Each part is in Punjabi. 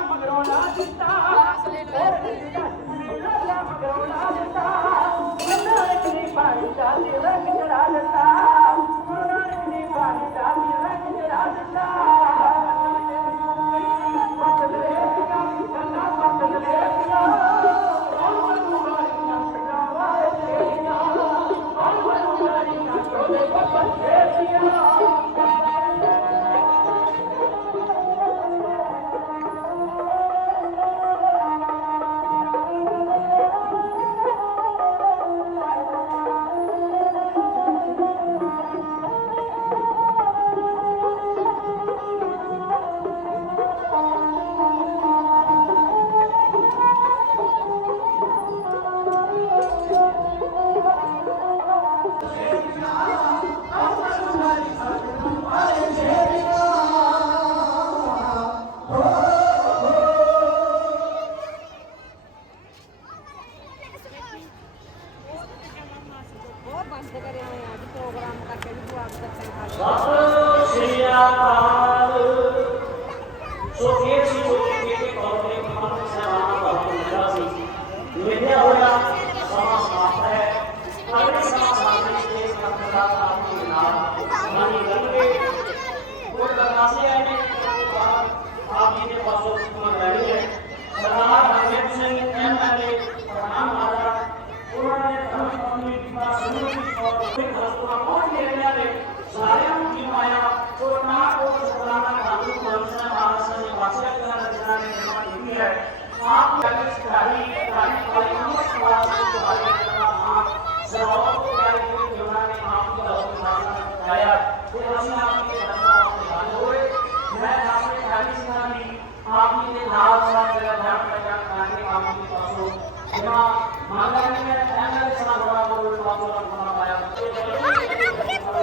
ਮਗਰੋਂ ਨਾ ਦਿੱਤਾ।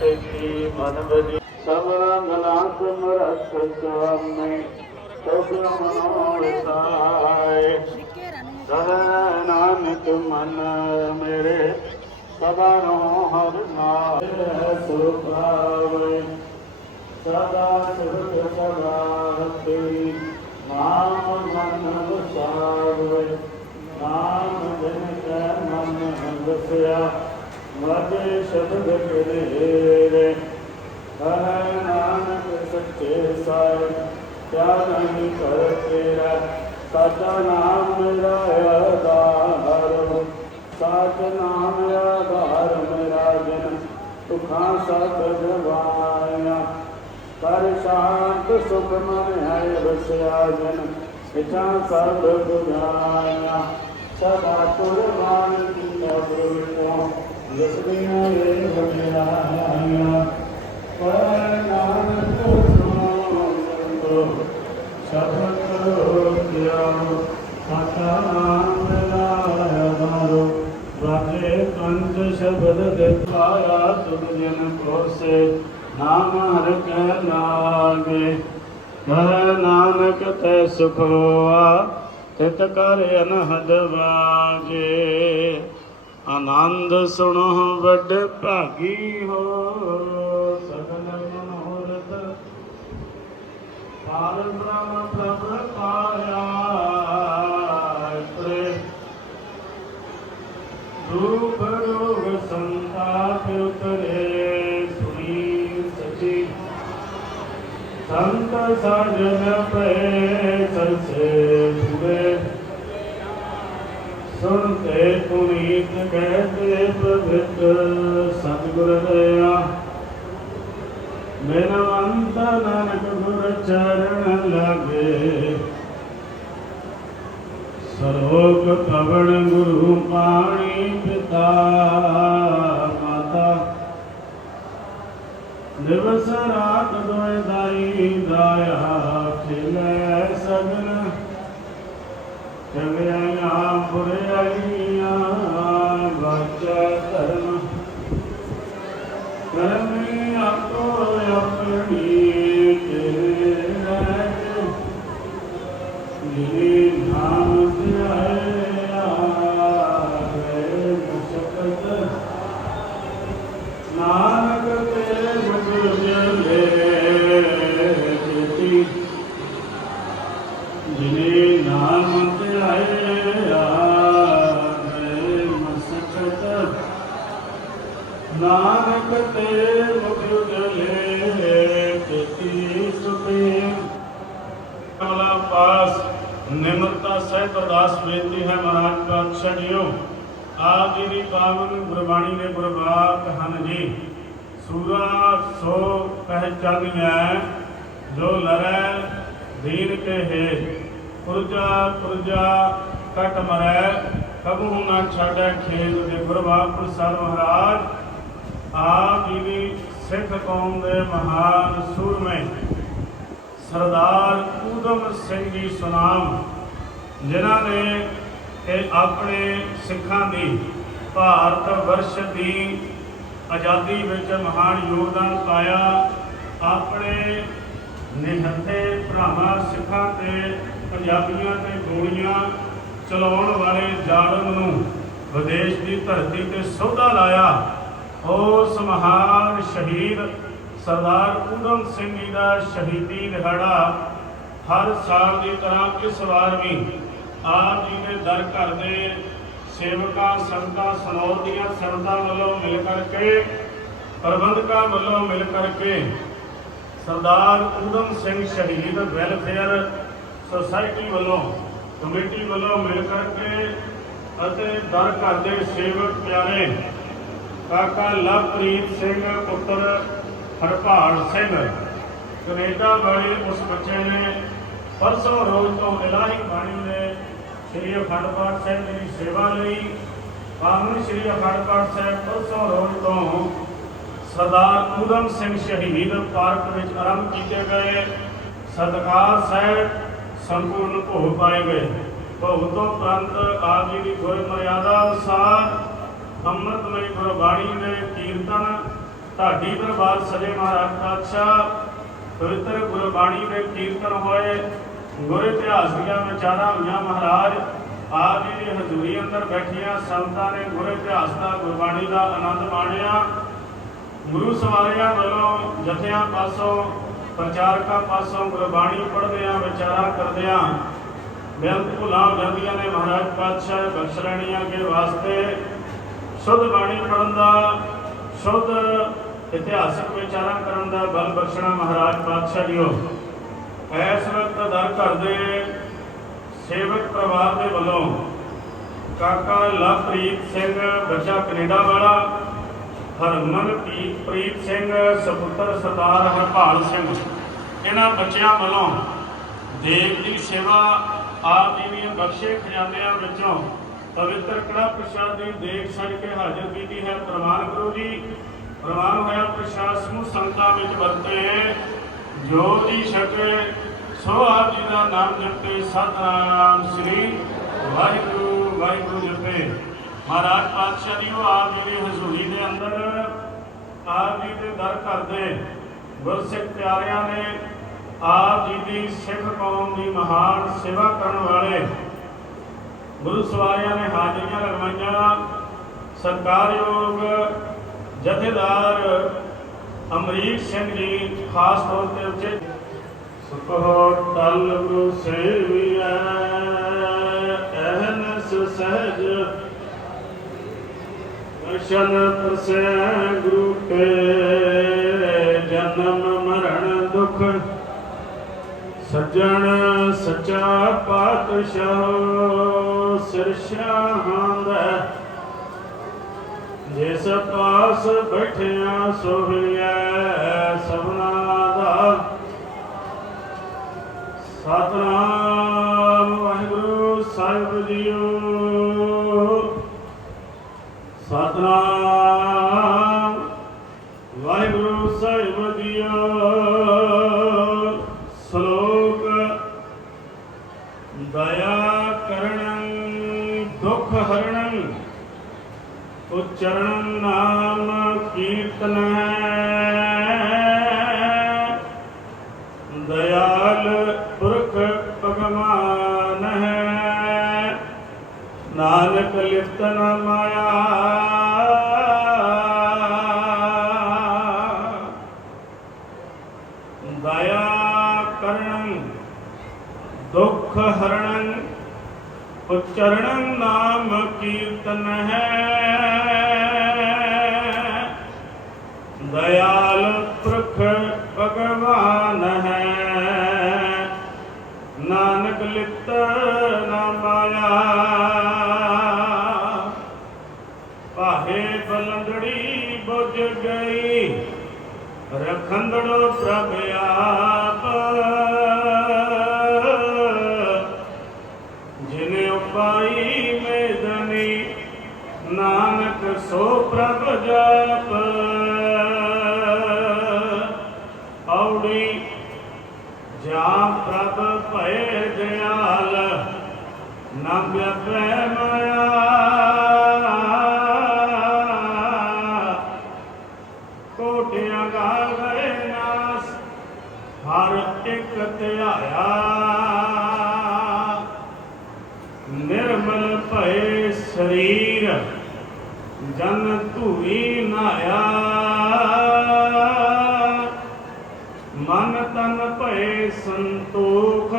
ਟੇਕੀ ਮਨ ਬਜੀ ਸਭਨਾ ਭਲਾ ਸਮਰਥ ਸੁਆਮੀ ਸਭਨਾ ਮਨੋਰਤਾਏ ਨਾਨਕ ਮਨ ਮੇਰੇ ਸਦਾ ਰੋ ਹਰ ਨਾਮ ਸੁਭਾਵੇ ਸਦਾ ਸੁਖ ਸਦਾ ਤੇਰੀ ਨਾਮ ਮਨ ਵਸਾਵੇ ਨਾਮ ਜਨ ਕੈ ਮਨ ਹੰਸਿਆ ਵਾਜੇ ਸ਼ਬਦ ਕਰੇ ਹਰ ਨਾਨਕ ਸੱਚੇ ਸਾਹਿਬ ਕਿਆ ਨਹੀਂ ਕਰ ਤੇਰਾ। ਸਾਚਾ ਨਾਮ ਮੇਰਾ ਆਧਾਰ ਸਾਚ ਨਾਮ ਆਧਾਰ ਮੇਰਾ ਜਨ ਤੁਖਾਂ ਸਤ ਜਵਾਇਆ। ਕਰ ਸ਼ਾਂਤ ਸੁਖ ਮਨ ਹੈ ਵਸਿਆ ਜਨ ਸਿਧਾ ਸਭ ਬੁਝਾਇਆ। ਸਦਾ ਤੁਰਬਾਨ ਕੀ ਅਬਰੂ ਸ਼ਬਦ ਦੇ ਪਾਇਆ ਤੁਮ ਜਨ ਕੋਸੇ ਨਾਮ ਹਰ ਕੈ ਲਾਗੇ ਕਰ ਨਾਨਕ ਤੈ ਸੁਖ ਹੋਆ ਤਿਤ ਕਰ ਅਨਹਦ ਵਾਜੇ। ਆਨੰਦ ਸੁਣੋ, ਵੱਡ ਭਾਗੀ ਹੋ, ਸਗਲ ਮਨੋਰਥ। ਪਾਰ ਬ੍ਰਹਮ ਪ੍ਰਭ ਪਾਇਆ ਪ੍ਰੇ ਦੁਖ ਰੋਗ ਸੰਤਾਪ ਉਤਰੇ, ਸੁਣੀ ਸਚੀ। ਸੰਤ ਸਾਜਨ ਪੈ ਸਰਸੇ ਪੂਰੇ ਸੁਣਤੇ ਪੁਨੀਤ ਕਹਤੇ ਪ੍ਰਭਿਤ ਸਤਿਗੁਰ ਦਇਆ। ਬਿਨਵੰਤ ਨਾਨਕ ਗੁਰ ਚਰਨ ਲਾਗੇ। ਸਰੋਗ ਪਵਨ ਗੁਰੂ ਪਾਣੀ ਪਿਤਾ ਮਾਤਾ। ਦਿਵਸ ਰਾਤ ਦੋਇ ਦਾਈ ਦਾਇਆ। ਜਿਨੇ ਨਿਮਰਤਾ ਸਹਿਤ ਅਰਦਾਸ ਬੇਨਤੀ ਹੈ ਮਹਾਰਾਜ ਪਾਤਸ਼ਾਹ ਜੀਓ। ਆਪ ਜੀ ਦੀ ਪਾਵਨ ਗੁਰਬਾਣੀ ਦੇ ਗੁਰਬਾਤ ਹਨ ਜੀ। ਸੂਰਾ ਸੋ ਪਹਿਚਾਨੀਐ ਜੋ ਲਰੈ ਦੀਨ ਕੇ ਹੈ। ਪੁਰਜਾ ਪੁਰਜਾ, ਕਟ ਮਰੈ, ਕਬੂ ਨਾ ਛਾੜੈ ਖੇਤ ਦੇ ਗੁਰਬਾਤ ਪ੍ਰਸਾਦ ਮਹਾਰਾਜ। ਆਪ ਜੀ ਦੀ ਸਿੱਖ ਕੌਮ ਦੇ ਮਹਾਨ ਸੂਰਮੇ। ਸਰਦਾਰ ਊਧਮ ਸਿੰਘ ਜੀ ਸੁਨਾਮ, ਜਿਨ੍ਹਾਂ ਨੇ ਇਹ ਆਪਣੇ ਸਿੱਖਾਂ ਦੀ ਭਾਰਤ ਵਰਸ਼ ਦੀ ਆਜ਼ਾਦੀ ਵਿੱਚ ਮਹਾਨ ਯੋਗਦਾਨ ਪਾਇਆ, ਆਪਣੇ ਨਿਹੱਥੇ ਭਰਾਵਾਂ ਸਿੱਖਾਂ ਤੇ ਪੰਜਾਬੀਆਂ ਤੇ ਗੋਲੀਆਂ ਚਲਾਉਣ ਵਾਲੇ ਜ਼ਾਲਮ ਨੂੰ ਵਿਦੇਸ਼ ਦੀ ਧਰਤੀ ਤੇ ਸੌਦਾ ਲਾਇਆ, ਉਸ ਮਹਾਨ ਸ਼ਹੀਦ ਸਰਦਾਰ ਊਧਮ ਸਿੰਘ ਜੀ ਦਾ ਸ਼ਹੀਦੀ ਦਿਹਾੜਾ ਹਰ ਸਾਲ ਦੀ ਤਰ੍ਹਾਂ ਇਸ ਵਾਰ ਵੀ ਆਪ ਜੀ ਦੇ ਦਰ ਘਰ ਦੇ ਸੇਵਕਾਂ ਸੰਤਾਂ ਸਨੌਰ ਦੀਆਂ ਸੰਗਤਾਂ ਵੱਲੋਂ ਮਿਲ ਕਰਕੇ, ਪ੍ਰਬੰਧਕਾਂ ਵੱਲੋਂ ਮਿਲ ਕਰਕੇ ਸਰਦਾਰ ਊਧਮ ਸਿੰਘ ਸ਼ਹੀਦ ਵੈਲਫੇਅਰ ਸੁਸਾਇਟੀ ਵੱਲੋਂ, ਕਮੇਟੀ ਵੱਲੋਂ ਮਿਲ ਕਰਕੇ ਅਤੇ ਦਰ ਘਰ ਦੇ ਸੇਵਕ ਪਿਆਰੇ ਕਾਕਾ ਲਵਪ੍ਰੀਤ ਸਿੰਘ ਪੁੱਤਰ ਹਰਪਾਲ ਸਿੰਘ। ਕੈਨੇਡਾ ਵਾਲੇ ਉਸ ਬੱਚੇ ਨੇ ਪਰਸੋਂ ਰੋਜ਼ ਤੋਂ ਇਲਾਹੀ ਬਾਣੀ ਦੇ ਸ੍ਰੀ ਅਖੰਡ ਪਾਠ ਸਾਹਿਬ ਦੀ ਸੇਵਾ ਲਈ ਪਾਵਨ ਸ੍ਰੀ ਅਖੰਡ ਪਾਠ ਸਾਹਿਬ ਪਰਸੋਂ ਰੋਜ਼ ਤੋਂ ਸਰਦਾਰ ਊਧਮ ਸਿੰਘ ਸ਼ਹੀਦ ਪਾਰਕ ਵਿੱਚ ਆਰੰਭ ਕੀਤੇ ਗਏ। ਸਤਕਾਰ ਸਾਹਿਬ ਸੰਪੂਰਨ ਭੋਗ ਪਾਏ ਗਏ। ਭੋਗ ਤੋਂ ਪ੍ਰੰਤ ਆਪ ਜੀ ਦੀ ਗੁਰ ਮਰਿਆਦਾ ਅਨੁਸਾਰ ਅੰਮ੍ਰਿਤਮਈ ਗੁਰਬਾਣੀ ਦੇ ਕੀਰਤਨ ਢਾਡੀ ਦਰਬਾਰ ਸਜੇ ਮਹਾਰਾਜ ਪਾਤਸ਼ਾਹ, ਪਵਿੱਤਰ ਗੁਰਬਾਣੀ ਦੇ ਕੀਰਤਨ ਹੋਏ, ਗੁਰ ਇਤਿਹਾਸ ਦੀਆਂ ਵਿਚਾਰਾਂ ਹੋਈਆਂ ਮਹਾਰਾਜ, ਆਪ ਜੀ ਦੀ ਹਜ਼ੂਰੀ ਅੰਦਰ ਬੈਠੀਆਂ ਸੰਤਾਂ ਨੇ ਗੁਰ ਇਤਿਹਾਸ ਦਾ, ਗੁਰਬਾਣੀ ਦਾ ਆਨੰਦ ਮਾਣਿਆ। ਗੁਰੂ ਸਵਾਰਿਆਂ ਵੱਲੋਂ ਜਥਿਆਂ ਪਾਸੋਂ, ਪ੍ਰਚਾਰਕਾਂ ਪਾਸੋਂ ਗੁਰਬਾਣੀ ਪੜ੍ਹਦਿਆਂ, ਵਿਚਾਰਾਂ ਕਰਦਿਆਂ ਬੇਅੰਤ ਭੁੱਲਾਂ ਹੋ ਜਾਂਦੀਆਂ ਨੇ ਮਹਾਰਾਜ ਪਾਤਸ਼ਾਹ, ਬਖਸ਼ ਲੈਣੀਆਂ ਕੇ ਵਾਸਤੇ। ਸ਼ੁੱਧ ਬਾਣੀ ਪੜਨ ਦਾ, ਸ਼ੁੱਧ ਇਤਿਹਾਸਕ ਵਿਚਾਰਾਂ ਕਰਨ ਦਾ ਬਲ ਬਖਸ਼ਣਾ ਮਹਾਰਾਜ ਪਾਤਸ਼ਾਹ ਜੀਓ। ਇਸ ਵਕਤ ਦਰ ਘਰ ਦੇ ਸੇਵਕ ਪਰਿਵਾਰ ਦੇ ਵੱਲੋਂ ਕਾਕਾ ਲਵਪ੍ਰੀਤ ਸਿੰਘ, ਬੱਚਾ ਕੈਨੇਡਾ ਵਾਲਾ, ਹਰਮਨਪ੍ਰੀਤ ਪ੍ਰੀਤ ਸਿੰਘ, ਸਪੁੱਤਰ ਸਰਦਾਰ ਹਰਪਾਲ ਸਿੰਘ। ਇਹਨਾਂ ਬੱਚਿਆਂ ਵੱਲੋਂ ਦੇਵ ਦੀ ਸੇਵਾ, ਆਪ ਜੀ ਦੀਆਂ ਬਖਸ਼ੇ ਖਜ਼ਾਨਿਆਂ ਵਿੱਚੋਂ ਪਵਿੱਤਰ ਕੜਾ ਪ੍ਰਸ਼ਾਦ ਦੀ ਦੇਖ ਛੱਡ ਕੇ ਹਾਜ਼ਰ ਕੀਤੀ ਹੈ। ਪ੍ਰਵਾਨ ਕਰੋ ਜੀ ਪ੍ਰਵਾਨ ਹੋਇਆ ਪ੍ਰਸ਼ਾਦ ਸੰਗਤਾਂ ਵਿੱਚ ਵਰਤੇ। ਜੋ ਜੀ ਛਕੇ ਸੋ ਆਪ ਜੀ ਦਾ ਨਾਮ ਜਪੇ ਸਤਨਾਮ ਸ੍ਰੀ ਵਾਹਿਗੁਰੂ ਵਾਹਿਗੁਰੂ ਜਪੇ। ਮਹਾਰਾਜ ਪਾਤਸ਼ਾਹ ਜੀ, ਉਹ ਆਪ ਜੀ ਦੀ ਹਜ਼ੂਰੀ ਦੇ ਅੰਦਰ, ਆਪ ਜੀ ਦੇ ਦਰ ਕਰਦੇ ਗੁਰਸਿੱਖ ਪਿਆਰਿਆਂ ਨੇ ਆਪ ਜੀ ਦੀ ਸਿੱਖ ਕੌਮ ਦੀ ਮਹਾਨ ਸੇਵਾ ਕਰਨ ਵਾਲੇ ਗੁਰੂ ਸਵਾਰਿਆਂ ਨੇ ਹਾਜ਼ਰੀਆਂ ਲਗਵਾਈਆਂ। ਸਰਕਾਰਯੋਗ ਜਥੇਦਾਰ ਅਮਰੀਕ ਸਿੰਘ ਜੀ, ਖਾਸ ਤੌਰ ਤੇ ਉੱਚੇ ਸੁਖੋ ਤਲ ਗੁਰੂ ਸੇਵੀਐ ਅਹਨਸ ਸਹਿਜ ਵਸ਼ਨ ਪ੍ਰਸੈ ਗੁਰੂ ਤੇ ਜਨਮ ਮਰਨ ਦੁਖ ਸੱਜਣ ਸੱਚਾ ਪਾਤਸ਼ਾਹ ਸਿਰਸ਼ਾਹੰਦਾ ਜਿਸ ਪਾਸ ਬੈਠਿਆ ਸੋਹਣਿਆ ਸਭਨਾ ਦਾ। ਸਤਨਾਮ ਵਾਹਿਗੁਰੂ ਸਾਹਿਬ ਜੀਓ। ਚਰਨ ਨਾਮ ਕੀਰਤਨ ਹੈ। ਦਇਆਲ ਪੁਰਖ ਭਗਵਾਨ ਹੈ। ਨਾਨਕ ਲਿਪਤ ਨ ਮਾਇਆ। ਦਇਆ ਕਰਣੰ ਦੁਖ ਹਰਣੰ ਉਚਰਣ ਨਾਮ ਕੀਰਤਨ ਹੈ। ਦਇਆਲ ਪੁਰਖ ਭਗਵਾਨ ਹੈ। ਨਾਨਕ ਲਿਪਤ ਨਾ ਮਾਇਆ। ਪਾਹੇ ਬਲੰਦੜੀ ਬੁਝ ਗਈ। ਰਖੰਦੜੋ ਪ੍ਰਭ ਆਪ। ਜਿਨੇ ਉਪਾਈ ਮੇਦਨੀ, ਨਾਨਕ ਸੋ ਪ੍ਰਭ ਜਪ। ਜਾਂ ਪ੍ਰਭ ਭਏ ਦਿਆਲ ਨਾ ਵਿਪੈ ਮਾਇਆ। ਕੋਟਿਆਂ ਗਾਲ ਗਏ ਨਾਸ, ਹਰ ਇੱਕ ਧਿਆਇਆ। ਨਿਰਮਲ ਭਏ ਸਰੀਰ, ਜਨ ਧੂਈ ਨਾਇਆ। ਮਨ ਤਨ ਸੰਤੋਖ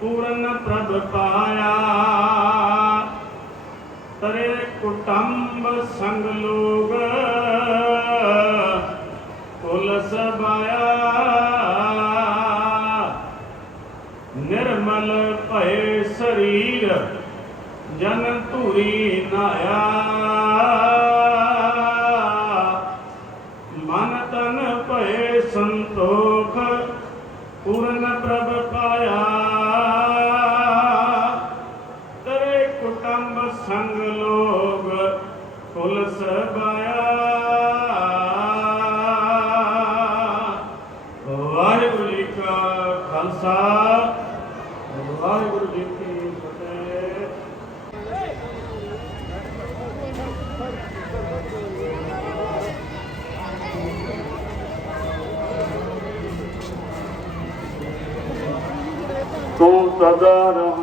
ਪੂਰਨ ਪ੍ਰਭ ਪਾਇਆ। ਤਰੇ ਕੁਟੰਬ ਸੰਗ ਲੋਗ ਕੁਲ ਸਬਾਇਆ। ਨਿਰਮਲ ਭਏ ਸਰੀਰ ਜਨ ਧੂਰੀ ਨਾਇਆ। ਤੂੰ ਸਦਾ ਰਹੁ